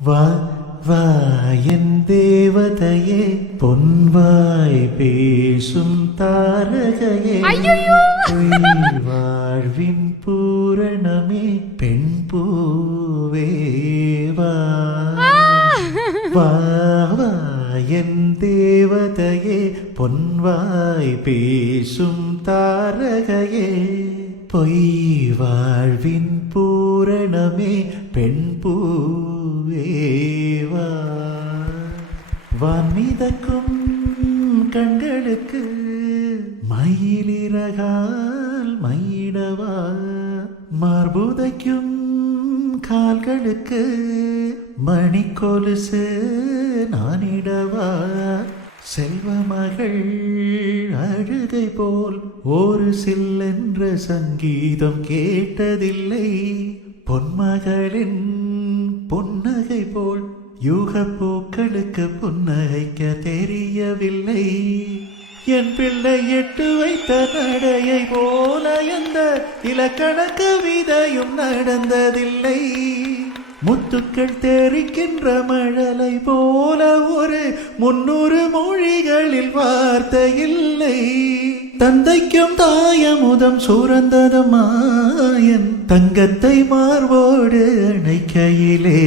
வா வா என் தேவதையே பொன்வாய் பேசும் தாரகையே பொய் வாழ்வின் பூரணமே பெண் பூவே வா வா வா என் தேவதையே பொன்வாய் பேசும் தாரகையே பொய் வாழ்வின் பூரணமே பெண் பூவேவா வான்மிதக்கும் கண்களுக்கு மயிலிறகால் மயிடவா மார்புதைக்கும் கால்களுக்கு மணிக்கொலுசு நானிடவா செல்வமகள் அழுகை போல் ஒரு சில்லென்ற சங்கீதம் கேட்டதில்லை பொன்மகளின் பொன்னகை போல் யூக பூக்களுக்கு புன்னகைக்க தெரியவில்லை என் பிள்ளை எட்டு வைத்த நடையை போல எந்த இலக்கண கவிதையும் நடந்ததில்லை முத்துக்கள் தெரிக்கின்ற மழலை போல ஒரு 300 மொழிகளில் வார்த்தை இல்லை தந்தைக்கும் தாயமுதம் சுரந்ததமாயன் தங்கத்தை மார்போடு அணைக்கையிலே